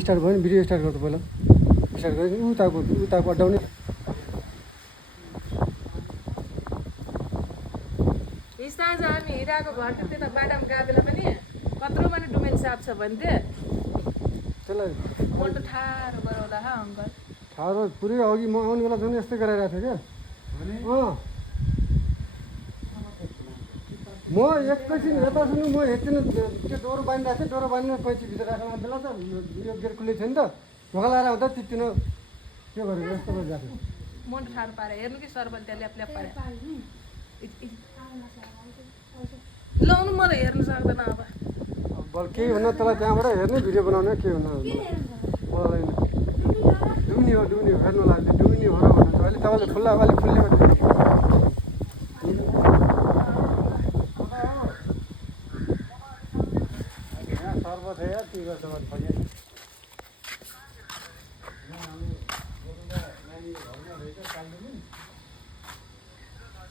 start भयो नि video start गर्नु पहिला स्टार्ट गरेँ उताको अड्डाउने साँझ हामी हिराको घरको त्यता बाटामा गए बेला पनि कत्रो माने डुमेन साप छ भन्थे त्यसलाई मोटो ठाडो गराउँदा हा अङ्कल ठाडो पुरै अघि म आउने बेला झन् यस्तै गराइरहेको थिएँ क्या म एकैछिन यता सुन्नु म हेर्दिनँ त्यो डोरो बाँधिरहेको थिएँ डोरो बाँधेर पैँची भित्र राख्न बेला त यो गेट खुल्लै थियो नि त ढोका लगाएर आउँदा तित्तिन के गरेको यस्तो गरिरहेको थियो मोटो ठाडो पारेर हेर्नु कि सरबल त्यहाँ ल्याप ल्याप पारे लाउनु मलाई हेर्नु सक्दैन अब बल केही हुन तँलाई त्यहाँबाट हेर्ने भिडियो बनाउने केही हुन मलाई डुम्नी हो हेर्नु लाग्यो डुम्नी हो र भन्नु अहिले तपाईँले खुल्ला अलिक खुल्ले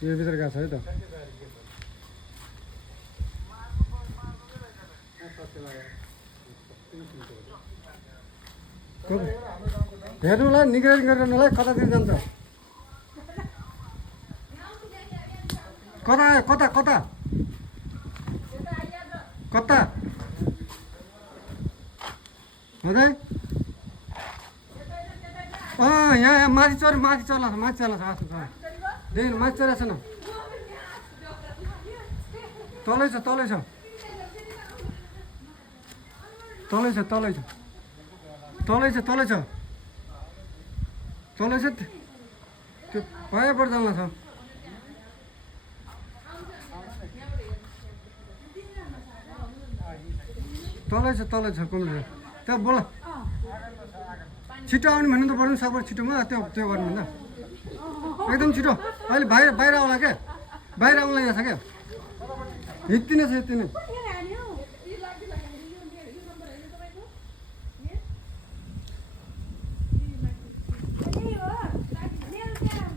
यो भित्र गएको छ है त हेर्नुलाई निगरानी गरिरहनुलाई कतातिर जान्छ कता कता कता कता हजुर यहाँ माथि चढ माथि चला देखि माथि चढाएको छैन तलै छ तलै छ तलै छ तलै छ तलै छ तलै छ तलै छ त्यो पायाबाट जान्ला छ तलै छ कम्प्युटर त्यहाँ बोल छिटो आउनु भन्नु त पर्दैन सबैबाट छिटोमा त्यो गर्नु भन्दा एकदम छिटो अहिले बाहिर आउला क्या बाहिर आउला यहाँ छ क्या यति नै छ यति नै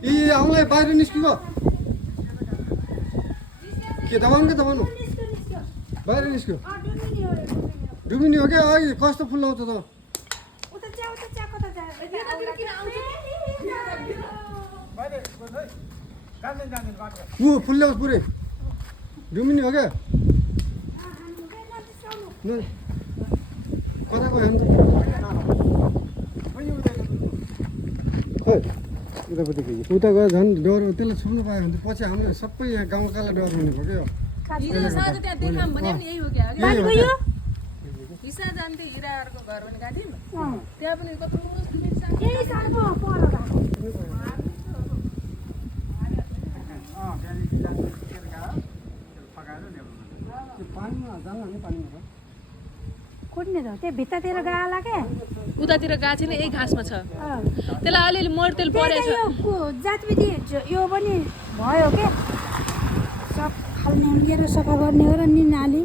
ए आउँला बाहिर निस्कियो के दबाउनु बाहिर निस्क्यो डुबिनी हो क्या अहिले कस्तो फुल आउँछ त ऊ फुल ल्याउँछ पुरै डुबिनी हो क्या कता गयो उता गयो झन् डर त्यसलाई छुप्नु पायो भने त पछि हाम्रो सबै यहाँ गाउँकालाई डर हुने भयो हिजो साँझ त्यहाँ देखाम भने पनि यही हो क्या हिसा जान्थे हिराहरूको घर भने गएको थियौँ त्यहाँ पनि कत्रो कुट्ने त त्यो भित्तातिर गाला क्या उतातिर गएको छैन यही घाँसमा छ त्यसलाई अलिअलि मर्तेल परेछ जातविधि यो पनि भयो क्या सब खाल्ने लिएर सफा गर्ने हो र नि नाली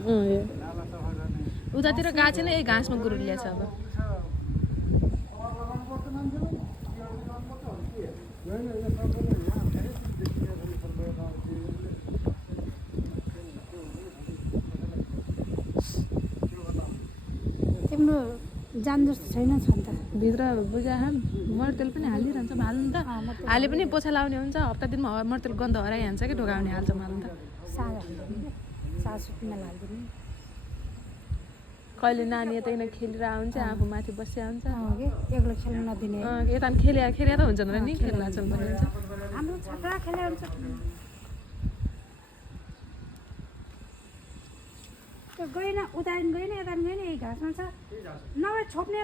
उतातिर गएको छैन यही घाँसमा गुरुलिया छ अब तिम्रो जान जस्तो छैन छ नि त भित्र बुझा मर्तेल पनि हालिरहन्छ हाल्नु त हाले पनि पोछा लाउने हुन्छ हप्ता दिनमा मर्तेल गन्ध हराइहाल्छ कि ढोकाउने हाल्छ हाल्नु त सासुमा हालिदिने कहिले नानी यता यिनीहरू खेलेर आउँछ आफू माथि बसिया हुन्छ एक्लो खेल्नु नदिने यता खेले त हुन्छ नि खेल्न छ भनिन्छ हाम्रो छोरा खेले हुन्छ त्यो गएन उता गएन यता गएन यही घाँसमा छ नभए छोप्ने